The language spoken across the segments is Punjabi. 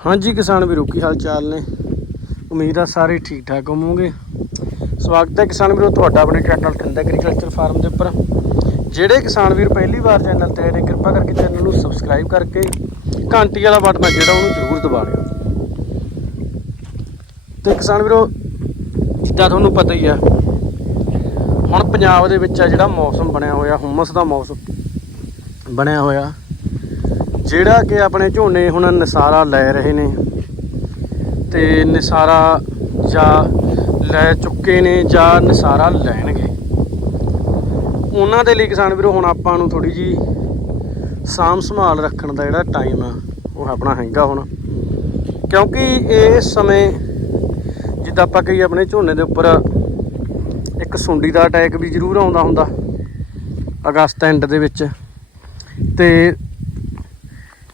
ਹਾਂਜੀ, ਕਿਸਾਨ ਵੀਰੋ, ਕੀ ਹਾਲ ਚਾਲ ਨੇ? ਉਮੀਦ ਆ ਸਾਰੇ ਠੀਕ ਠਾਕ ਹੋਵੋਗੇ। ਸਵਾਗਤ ਹੈ ਕਿਸਾਨ ਵੀਰੋ, ਤੁਹਾਡਾ ਆਪਣੇ ਚੈਨਲ ਠੰਡ ਐਗਰੀਕਲਚਰ ਫਾਰਮ ਦੇ ਉੱਪਰ। ਜਿਹੜੇ ਕਿਸਾਨ ਵੀਰ ਪਹਿਲੀ ਵਾਰ ਚੈਨਲ ਤੇ ਆਏ ਨੇ, ਕਿਰਪਾ ਕਰਕੇ ਚੈਨਲ ਨੂੰ ਸਬਸਕ੍ਰਾਈਬ ਕਰਕੇ ਘੰਟੀ ਵਾਲਾ ਬਟਨ ਆ ਜਿਹੜਾ ਉਹਨੂੰ ਜ਼ਰੂਰ ਦਬਾ ਲਿਓ। ਤੇ ਕਿਸਾਨ ਵੀਰੋ, ਜਿੱਦਾਂ ਤੁਹਾਨੂੰ ਪਤਾ ਹੀ ਆ, ਹੁਣ ਪੰਜਾਬ ਦੇ ਵਿੱਚ ਆ ਜਿਹੜਾ ਮੌਸਮ ਬਣਿਆ ਹੋਇਆ, ਹੁਮਸ ਦਾ ਮੌਸਮ ਬਣਿਆ ਹੋਇਆ। ਜਿਹੜਾ ਕਿ ਆਪਣੇ ਝੋਨੇ ਹੁਣ ਨਸਾਰਾ ਲੈ ਰਹੇ ਨੇ ਤੇ ਨਸਾਰਾ ਜਾਂ ਲੈ ਚੁੱਕੇ ਨੇ ਜਾਂ ਨਸਾਰਾ ਲੈਣਗੇ। ਉਹਨਾਂ ਦੇ ਲਈ ਕਿਸਾਨ ਵੀਰੋ, ਹੁਣ ਆਪਾਂ ਨੂੰ ਥੋੜੀ ਜੀ ਸਾਂਭ ਸੰਭਾਲ ਰੱਖਣ ਦਾ ਜਿਹੜਾ ਟਾਈਮ ਆ, ਉਹ ਆਪਣਾ ਹੈਗਾ ਹੁਣ। ਕਿਉਂਕਿ ਇਸ ਸਮੇਂ ਜਿੱਦਾਂ ਆਪਾਂ ਕਹੀ ਆਪਣੇ ਝੋਨੇ ਦੇ ਉੱਪਰ ਇੱਕ ਸੁੰਡੀ ਦਾ ਅਟੈਕ ਵੀ ਜ਼ਰੂਰ ਆਉਂਦਾ ਹੁੰਦਾ, ਅਗਸਤ ਐਂਡ ਦੇ ਵਿੱਚ। ਤੇ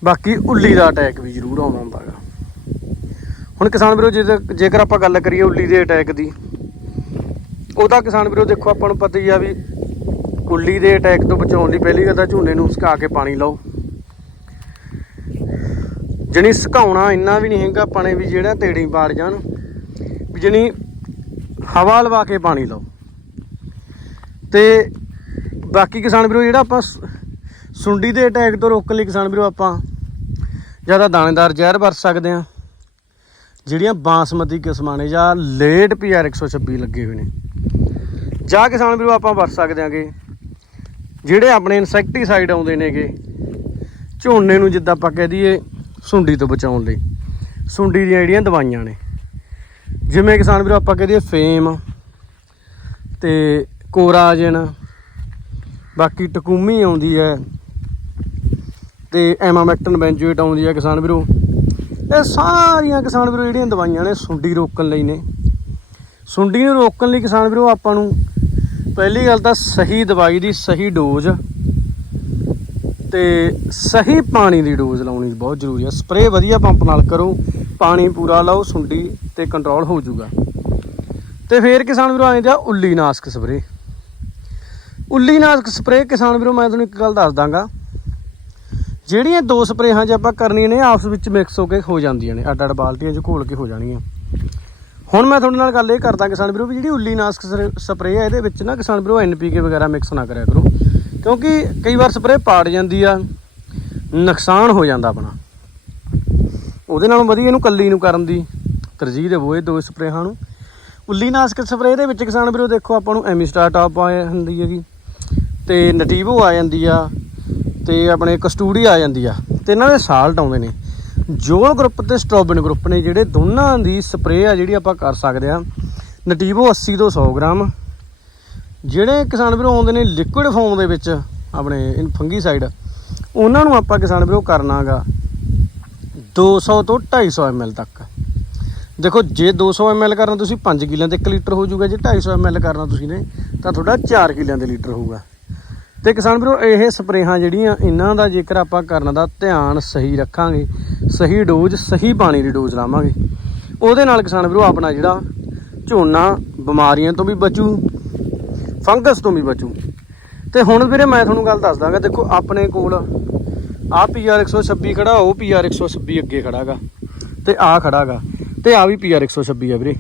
ਬਾਕੀ ਉੱਲੀ ਦਾ ਅਟੈਕ ਵੀ ਜ਼ਰੂਰ ਆਉਂਦਾ ਹੁੰਦਾ ਹੈਗਾ ਹੁਣ ਕਿਸਾਨ ਵੀਰੋ, ਜੇ- ਜੇਕਰ ਆਪਾਂ ਗੱਲ ਕਰੀਏ ਉੱਲੀ ਦੇ ਅਟੈਕ ਦੀ ਉਹਦਾ ਕਿਸਾਨ ਵੀਰੋ ਦੇਖੋ ਆਪਾਂ ਨੂੰ ਪਤਾ ਹੀ ਆ ਵੀ ਉੱਲੀ ਦੇ ਅਟੈਕ ਤੋਂ ਬਚਾਉਣ ਲਈ ਪਹਿਲੀ ਗੱਲ ਤਾਂ ਝੋਨੇ ਨੂੰ ਸੁਕਾ ਕੇ ਪਾਣੀ ਲਾਓ। ਜਣੀ ਸੁਕਾਉਣਾ ਇੰਨਾ ਵੀ ਨਹੀਂ ਹੈਗਾ ਪਾਣੀ ਵੀ ਜਿਹੜਾ ਤੇੜੀ ਪਾੜ ਜਾਣ, ਵੀ ਜਣੀ ਹਵਾ ਲਵਾ ਕੇ ਪਾਣੀ ਲਾਓ। ਤੇ ਬਾਕੀ ਕਿਸਾਨ ਵੀਰੋ, ਜਿਹੜਾ ਆਪਾਂ ਸੁੰਡੀ ਦੇ ਅਟੈਕ ਤੋਂ ਰੋਕਣ ਲਈ ਕਿਸਾਨ ਵੀਰੋ ਆਪਾਂ ਜ਼ਿਆਦਾ ਦਾਣੇਦਾਰ ਜ਼ਹਿਰ ਵਰਤ ਸਕਦੇ ਆ। ਜਿਹੜੀਆਂ ਬਾਸਮਤੀ ਕਿਸਮਾਂ ਨੇ ਜਾਂ ਲੇਟ ਪੀਆਰ 126 ਲੱਗੇ ਹੋਏ ਨੇ। ਜਾਂ ਕਿਸਾਨ ਵੀਰੋ ਆਪਾਂ ਵਰਤ ਸਕਦੇ ਆਂਗੇ। ਜਿਹੜੇ ਆਪਣੇ ਇਨਸੈਕਟੀਸਾਈਡ ਆਉਂਦੇ ਨੇਗੇ, ਝੋਨੇ ਨੂੰ ਜਿੱਦਾਂ ਆਪਾਂ ਕਹਿ ਦਈਏ ਸੁੰਡੀ ਤੋਂ ਬਚਾਉਣ ਲਈ। ਸੁੰਡੀ ਦੀਆਂ ਜਿਹੜੀਆਂ ਦਵਾਈਆਂ ਨੇ। ਜਿਵੇਂ ਕਿਸਾਨ ਵੀਰੋ ਆਪਾਂ ਕਹਿ ਦਈਏ ਫੇਮ ਤੇ ਕੋਰਾਜਨ, ਬਾਕੀ ਟਕੂਮੀ ਆਉਂਦੀ ਹੈ। ਤੇ ਐਮਾਮੈਕਟਨ ਬੈਂਜੂਏਟ ਆਉਂਦੀ ਆ ਕਿਸਾਨ ਵੀਰੋ। ਇਹ ਸਾਰੀਆਂ ਕਿਸਾਨ ਵੀਰੋ ਜਿਹੜੀਆਂ ਦਵਾਈਆਂ ਨੇ ਸੁੰਡੀ ਰੋਕਣ ਲਈ ਨੇ। ਸੁੰਡੀ ਨੂੰ ਰੋਕਣ ਲਈ ਕਿਸਾਨ ਵੀਰੋ ਆਪਾਂ ਨੂੰ ਪਹਿਲੀ ਗੱਲ ਤਾਂ ਸਹੀ ਦਵਾਈ ਦੀ ਸਹੀ ਡੋਜ਼ ਤੇ ਸਹੀ ਪਾਣੀ ਦੀ ਡੋਜ਼ ਲਾਉਣੀ ਬਹੁਤ ਜ਼ਰੂਰੀ ਹੈ ਸਪਰੇਅ ਵਧੀਆ ਪੰਪ ਨਾਲ ਕਰੋ, ਪਾਣੀ ਪੂਰਾ ਲਾਓ, ਸੁੰਡੀ ਤੇ ਕੰਟਰੋਲ ਹੋ ਜਾਊਗਾ। ਤੇ ਫੇਰ ਕਿਸਾਨ ਵੀਰੋ ਆਏ ਆ ਉੱਲੀ ਨਾਸ਼ਕ ਸਪਰੇਅ। ਉੱਲੀ ਨਾਸ਼ਕ ਸਪਰੇਅ ਕਿਸਾਨ ਵੀਰੋ ਮੈਂ ਤੁਹਾਨੂੰ ਇੱਕ ਗੱਲ ਦੱਸ ਦਾਂਗਾ। ਜਿਹੜੀਆਂ ਦੋ ਸਪਰੇਹਾਂ ਜੇ ਆਪਾਂ ਕਰਨੀਆਂ ਨੇ, ਆਪਸ ਵਿੱਚ ਮਿਕਸ ਹੋ ਕੇ ਹੋ ਜਾਂਦੀਆਂ ਨੇ। ਅੱਡ ਅੱਡ ਬਾਲਟੀਆਂ 'ਚ ਘੋਲ ਕੇ ਹੋ ਜਾਣੀਆਂ ਹੁਣ ਮੈਂ ਤੁਹਾਡੇ ਨਾਲ ਗੱਲ ਇਹ ਕਰਦਾ ਕਿਸਾਨ ਵੀਰੋ, ਵੀ ਜਿਹੜੀ ਉੱਲੀ ਨਾਸ਼ਕ ਸਪਰੇਅ ਹੈ ਇਹਦੇ ਵਿੱਚ ਨਾ ਕਿਸਾਨ ਵੀਰੋ ਐਨਪੀਕੇ ਵਗੈਰਾ ਮਿਕਸ ਨਾ ਕਰਿਆ ਕਰੋ। ਕਿਉਂਕਿ ਕਈ ਵਾਰ ਸਪਰੇਅ ਪਾੜ ਜਾਂਦੀ ਆ, ਨੁਕਸਾਨ ਹੋ ਜਾਂਦਾ ਆਪਣਾ। ਉਹਦੇ ਨਾਲੋਂ ਵਧੀਆ ਇਹਨੂੰ ਕੱਲੀ ਨੂੰ ਕਰਨ ਦੀ ਤਰਜੀਹ ਦੇਵੋ ਇਹ ਦੋ ਸਪਰੇਹਾਂ ਨੂੰ। ਉੱਲੀ ਨਾਸ਼ਕ ਸਪਰੇਅ ਦੇ ਵਿੱਚ ਕਿਸਾਨ ਵੀਰੋ ਦੇਖੋ ਆਪਾਂ ਨੂੰ ਐਮੀ ਐਮਿਸਟਾਰ ਟਾਪ ਆ ਹੁੰਦੀ ਹੈਗੀ, ਤੇ ਨਟੀਵੋ ਆ ਜਾਂਦੀ ਆ ਤੇ ਆਪਣੇ ਕਸਟੂਡੀ ਆ ਜਾਂਦੀ ਆ ਤੇ ਇਹਨਾਂ ਦੇ ਸਾਲਟ ਆਉਂਦੇ ਨੇ। ਜੋਲ ਗਰੁੱਪ ਤੇ ਸਟ੍ਰੋਬਿਨ ਗਰੁੱਪ ਨੇ ਜਿਹੜੇ ਦੋਨਾਂ ਦੀ ਸਪਰੇਅ ਆ ਜਿਹੜੀ ਆਪਾਂ ਕਰ ਸਕਦੇ ਆ। ਨਟੀਵੋ 80 ਤੋਂ 100 ਗ੍ਰਾਮ। ਜਿਹੜੇ ਕਿਸਾਨ ਵੀਰੋ ਆਉਂਦੇ ਨੇ ਲਿਕੁਇਡ ਫਾਰਮ ਦੇ ਵਿੱਚ ਆਪਣੇ ਫੰਗੀਸਾਈਡ, ਉਹਨਾਂ ਨੂੰ ਆਪਾਂ ਕਿਸਾਨ ਵੀਰੋ ਕਰਨਾਗਾ 200 ਤੋਂ 250 ml ਤੱਕ। ਦੇਖੋ, ਜੇ 200 ml ਕਰਨਾ ਤੁਸੀਂ 5 ਕਿਲਿਆਂ ਤੇ 1 ਲੀਟਰ ਹੋ ਜਾਊਗਾ, ਜੇ 250 ml ਕਰਨਾ ਤੁਸੀਂ ਨੇ, ਤਾਂ ਤੁਹਾਡਾ 4 ਕਿਲਿਆਂ ਦੇ ਲੀਟਰ ਹੋਊਗਾ। ਤੇ ਕਿਸਾਨ ਵੀਰੋ, ਇਹ ਸਪਰੇਹਾਂ ਜਿਹੜੀਆਂ, ਇਹਨਾਂ ਦਾ ਜੇਕਰ ਆਪਾਂ ਕਰਨ ਦਾ ਧਿਆਨ ਸਹੀ ਰੱਖਾਂਗੇ, ਸਹੀ ਡੋਜ਼, ਸਹੀ ਪਾਣੀ ਦੀ ਡੋਜ਼ ਲਾਵਾਂਗੇ, ਉਹਦੇ ਨਾਲ ਕਿਸਾਨ ਵੀਰੋ, ਆਪਣਾ ਜਿਹੜਾ ਝੋਨਾ ਬਿਮਾਰੀਆਂ ਤੋਂ ਵੀ ਬਚੂ, ਫੰਗਸ ਤੋਂ ਵੀ ਬਚੂ। ਤੇ ਹੁਣ ਵੀਰੇ, ਮੈਂ ਤੁਹਾਨੂੰ ਗੱਲ ਦੱਸ ਦਾਂਗਾ, ਦੇਖੋ, ਆਪਣੇ ਕੋਲ ਆ ਪੀਆਰ 126 ਖੜਾ, ਉਹ ਪੀਆਰ 126 ਅੱਗੇ ਖੜਾਗਾ, ਤੇ ਆ ਖੜਾਗਾ, ਤੇ ਆ ਵੀ ਪੀਆਰ 126 ਆ ਵੀਰੇ।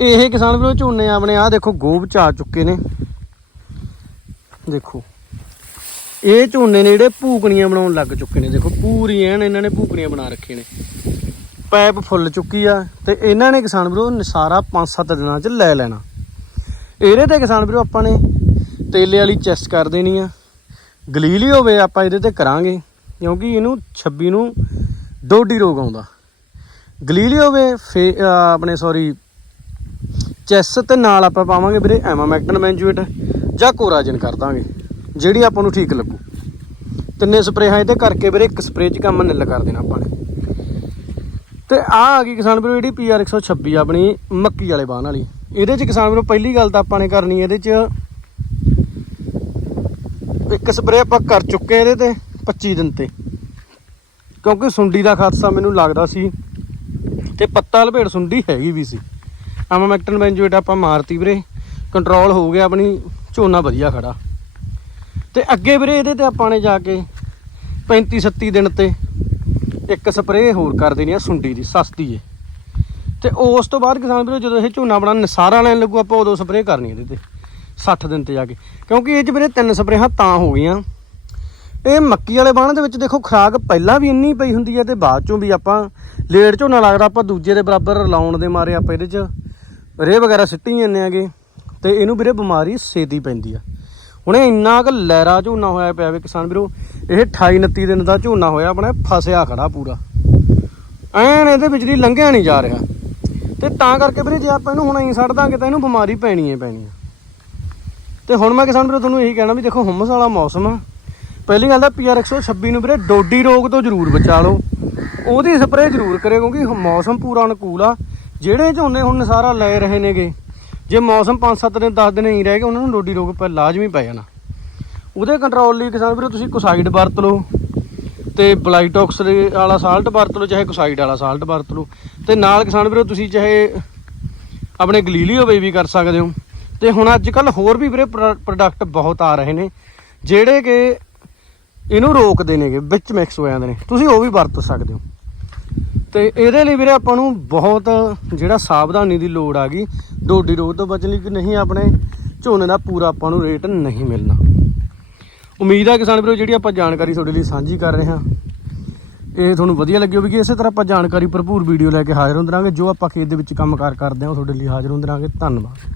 ਇਹ ਕਿਸਾਨ ਵੀਰੋ, ਝੋਨੇ ਆਪਣੇ ਆ ਦੇਖੋ ਗੋਬ ਚ ਚੁੱਕੇ ਨੇ। ਦੇਖੋ। ਇਹ ਝੋਨੇ ਨੇ ਜਿਹੜੇ ਭੂਕਣੀਆਂ ਬਣਾਉਣ ਲੱਗ ਚੁੱਕੇ ਨੇ। ਦੇਖੋ, ਪੂਰੀ ਐਨ ਇਹਨਾਂ ਨੇ ਭੂਕਣੀਆਂ ਬਣਾ ਰੱਖੇ ਨੇ। ਪੈਪ ਫੁੱਲ ਚੁੱਕੀ ਆ ਤੇ ਇਹਨਾਂ ਨੇ ਕਿਸਾਨ ਵੀਰੋ ਨਸਾਰਾ 5-7 ਦਿਨਾਂ ਚ ਲੈ ਲੈਣਾ। ਇਹਦੇ ਤੇ ਕਿਸਾਨ ਵੀਰੋ ਆਪਾਂ ਨੇ ਤੇਲੇ ਵਾਲੀ ਚੈਸਟ ਕਰ ਦੇਣੀ ਆ। ਗਲੀਲੀ ਹੋਵੇ ਆਪਾਂ ਇਹਦੇ ਤੇ ਕਰਾਂਗੇ, ਕਿਉਂਕਿ ਇਹਨੂੰ 26 ਨੂੰ ਡੋਡੀ ਰੋਗ ਆਉਂਦਾ। ਗਲੀਲੀ ਹੋਵੇ, ਫੇ ਆਪਣੇ ਸੌਰੀ ਚੈਸ ਤੇ ਨਾਲ ਆਪਾਂ ਪਾਵਾਂਗੇ ਵੀਰੇ ਐਮਾਮੈਕਟਨ ਮੈਂਜੂਏਟ। ਜਾਂ ਕੋਰਾਜਨ ਕਰ ਦਾਂਗੇ, ਜਿਹੜੀ ਆਪਾਂ ਨੂੰ ਠੀਕ ਲੱਗੂ। ਤਿੰਨੇ ਸਪਰੇਹਾਂ ਇਹਦੇ ਕਰਕੇ ਵੀਰੇ, ਇੱਕ ਸਪਰੇਅ 'ਚ ਕੰਮ ਨਿੱਲ ਕਰ ਦੇਣਾ ਆਪਾਂ ਨੇ। ਤੇ ਆ ਆ ਗਈ ਕਿਸਾਨ ਵੀਰੋ ਜਿਹੜੀ ਪੀਆਰ 126 ਆਪਣੀ ਮੱਕੀ ਵਾਲੇ ਬਾਣ ਵਾਲੀ। ਇਹਦੇ 'ਚ ਕਿਸਾਨ ਵੀਰੋ, ਪਹਿਲੀ ਗੱਲ ਤਾਂ ਆਪਾਂ ਨੇ ਕਰਨੀ ਇਹਦੇ 'ਚ ਇੱਕ ਸਪਰੇਅ ਆਪਾਂ ਕਰ ਚੁੱਕੇ ਇਹਦੇ ਤੇ 25 ਦਿਨ ਤੇ। ਕਿਉਂਕਿ ਸੁੰਡੀ ਦਾ ਖਾਦਸਾ ਮੈਨੂੰ ਲੱਗਦਾ ਸੀ ਤੇ ਪੱਤਾ ਲਪੇੜ ਸੁੰਡੀ ਹੈਗੀ ਵੀ ਸੀ। ਐਮਾਮੈਕਟਨ ਬੈਂਜੋਏਟ ਆਪਾਂ ਮਾਰਤੀ ਵੀਰੇ ਕੰਟਰੋਲ ਹੋ ਗਿਆ ਆਪਣੀ ਝੋਨਾ ਵਧੀਆ ਖੜਾ। ਤੇ ਅੱਗੇ ਵੀਰੇ ਇਹਦੇ ਤੇ ਆਪਾਂ ਨੇ ਜਾ ਕੇ 35 37 ਦਿਨ ਤੇ ਇੱਕ ਸਪਰੇਅ ਹੋਰ ਕਰ ਦੇਣੀ ਆ ਸੁੰਡੀ ਦੀ, ਸਸਤੀ ਏ ਤੇ ਉਸ ਤੋਂ ਬਾਅਦ ਕਿਸਾਨ ਵੀਰੋ ਜਦੋਂ ਇਹ ਝੋਨਾ ਬਣਾ ਨਸਾਰਾ ਲੈਣ ਲੱਗੂ, ਆਪਾਂ ਉਦੋਂ ਸਪਰੇਅ ਕਰਨੀ ਇਹਦੇ ਤੇ 60 ਦਿਨ ਤੇ ਜਾ ਕੇ। ਕਿਉਂਕਿ ਇਹ ਚ ਵੀਰੇ ਤਿੰਨ ਸਪਰੇਹਾਂ ਤਾਂ ਹੋ ਗਈਆਂ। ਇਹ ਮੱਕੀ ਵਾਲੇ ਬਾਣ ਦੇ ਵਿੱਚ ਦੇਖੋ, ਖਰਾਕ ਪਹਿਲਾਂ ਵੀ ਇੰਨੀ ਪਈ ਹੁੰਦੀ ਹੈ ਤੇ ਬਾਅਦ ਚੋਂ ਵੀ ਆਪਾਂ ਲੇਟ ਝੋਨਾ ਲੱਗਦਾ, ਆਪਾਂ ਦੂਜੇ ਦੇ ਬਰਾਬਰ ਲਾਉਣ ਦੇ ਮਾਰੇ ਆਪਾਂ ਇਹਦੇ ਚ, ਰੇਹ ਵਗੈਰਾ ਸਿੱਟੀ ਜਾਂਦੇ ਆਗੇ ਤੇ ਇਹਨੂੰ ਵੀਰੇ ਬਿਮਾਰੀ ਛੇਤੀ ਪੈਂਦੀ ਆ। ਹੁਣ ਇਹ ਇੰਨਾ ਕੁ ਲਹਿਰਾ ਝੋਨਾ ਹੋਇਆ ਪਿਆ ਵੇ ਕਿਸਾਨ ਵੀਰੋ, ਇਹ 28 29 ਦਿਨ ਦਾ ਝੋਨਾ ਹੋਇਆ, ਆਪਣਾ ਫਸਿਆ ਖੜਾ ਪੂਰਾ। ਐਨ ਇਹਦੇ ਵਿੱਚ ਦੀ ਲੰਘਿਆ ਨਹੀਂ ਜਾ ਰਿਹਾ। ਤੇ ਤਾਂ ਕਰਕੇ ਵੀਰੇ ਜੇ ਆਪਾਂ ਇਹਨੂੰ ਹੁਣ ਐਂ ਛੱਡ ਦਾਂਗੇ ਤਾਂ ਇਹਨੂੰ ਬਿਮਾਰੀ ਪੈਣੀ ਹੈ ਪੈਣੀ ਹੈ ਤੇ ਹੁਣ ਮੈਂ ਕਿਸਾਨ ਵੀਰੋ ਤੁਹਾਨੂੰ ਇਹੀ ਕਹਿਣਾ ਵੀ ਦੇਖੋ ਹੁਮਸ ਵਾਲਾ ਮੌਸਮ ਆ। ਪਹਿਲੀ ਗੱਲ ਤਾਂ ਪੀਆਰ 126 ਨੂੰ ਵੀਰੇ ਡੋਡੀ ਰੋਗ ਤੋਂ ਜ਼ਰੂਰ ਬਚਾ ਲਓ। ਉਹਦੀ ਸਪਰੇਅ ਜ਼ਰੂਰ ਕਰਿਓ ਕਿਉਂਕਿ ਮੌਸਮ ਪੂਰਾ ਅਨੁਕੂਲ ਆ। ਜਿਹੜੇ ਝੋਨੇ ਹੁਣ ਸਾਰਾ ਲੈ ਰਹੇ ਨੇਗੇ ਜੇ ਮੌਸਮ 5-7 ਦਿਨ 10 ਦਿਨ ਹੀ ਰਹਿ ਗਏ, ਉਹਨਾਂ ਨੂੰ ਡੋਡੀ ਰੋਗ ਪੈ ਲਾਜ਼ਮੀ ਪੈ ਜਾਣਾ। ਉਹਦੇ ਕੰਟਰੋਲ ਲਈ ਕਿਸਾਨ ਵੀਰੋ, ਤੁਸੀਂ ਕੋਸਾਈਡ ਵਰਤ ਲਓ, ਤੇ ਬਲਾਈਟੌਕਸ ਵਾਲਾ ਸਾਲਟ ਵਰਤ ਲਓ, ਚਾਹੇ ਕੋਸਾਈਡ ਵਾਲਾ ਸਾਲਟ ਵਰਤ ਲਓ, ਤੇ ਨਾਲ ਕਿਸਾਨ ਵੀਰੋ, ਤੁਸੀਂ ਚਾਹੇ ਆਪਣੇ ਗਲੀਲੀਓ ਵੇ ਵੀ ਕਰ ਸਕਦੇ ਹੋ। ਤੇ ਹੁਣ ਅੱਜ ਕੱਲ ਹੋਰ ਵੀ ਵੀਰੇ ਪ੍ਰੋਡਕਟ ਬਹੁਤ ਆ ਰਹੇ ਨੇ, ਜਿਹੜੇ ਕਿ ਇਹਨੂੰ ਰੋਕਦੇ ਨੇਗੇ, ਵਿੱਚ ਮਿਕਸ ਹੋ ਜਾਂਦੇ ਨੇ। ਤੁਸੀਂ ਉਹ ਵੀ ਵਰਤ ਸਕਦੇ ਹੋ। ਤੇ ਇਹਦੇ ਲਈ ਵੀਰੇ ਆਪਾਂ ਨੂੰ ਬਹੁਤ ਜਿਹੜਾ ਸਾਵਧਾਨੀ ਦੀ ਲੋੜ ਆ ਗਈ। ਡੋਡੀ ਰੋਗ ਤੋਂ ਬਚਣ ਲਈ ਕਿ ਨਹੀਂ ਆਪਣੇ ਝੋਨੇ ਦਾ ਪੂਰਾ ਆਪਾਂ ਨੂੰ ਰੇਟ ਨਹੀਂ ਮਿਲਣਾ। ਉਮੀਦ ਆ ਕਿਸਾਨ ਵੀਰੋ, ਜਿਹੜੀ ਆਪਾਂ ਜਾਣਕਾਰੀ ਤੁਹਾਡੇ ਲਈ ਸਾਂਝੀ ਕਰ ਰਹੇ ਹਾਂ, ਇਹ ਤੁਹਾਨੂੰ ਵਧੀਆ ਲੱਗੀ ਹੋਵੇਗੀ। ਇਸੇ ਤਰ੍ਹਾਂ ਆਪਾਂ ਜਾਣਕਾਰੀ ਭਰਪੂਰ ਵੀਡੀਓ ਲੈ ਕੇ ਹਾਜ਼ਰ ਹੁੰਦੇ ਰਾਂਗੇ ਜੋ ਆਪਾਂ ਖੇਤ ਦੇ ਵਿੱਚ ਕੰਮਕਾਰ ਕਰਦੇ ਹਾਂ, ਉਹ ਤੁਹਾਡੇ ਲਈ ਹਾਜ਼ਰ ਹੁੰਦੇ ਰਾਂਗੇ ਧੰਨਵਾਦ।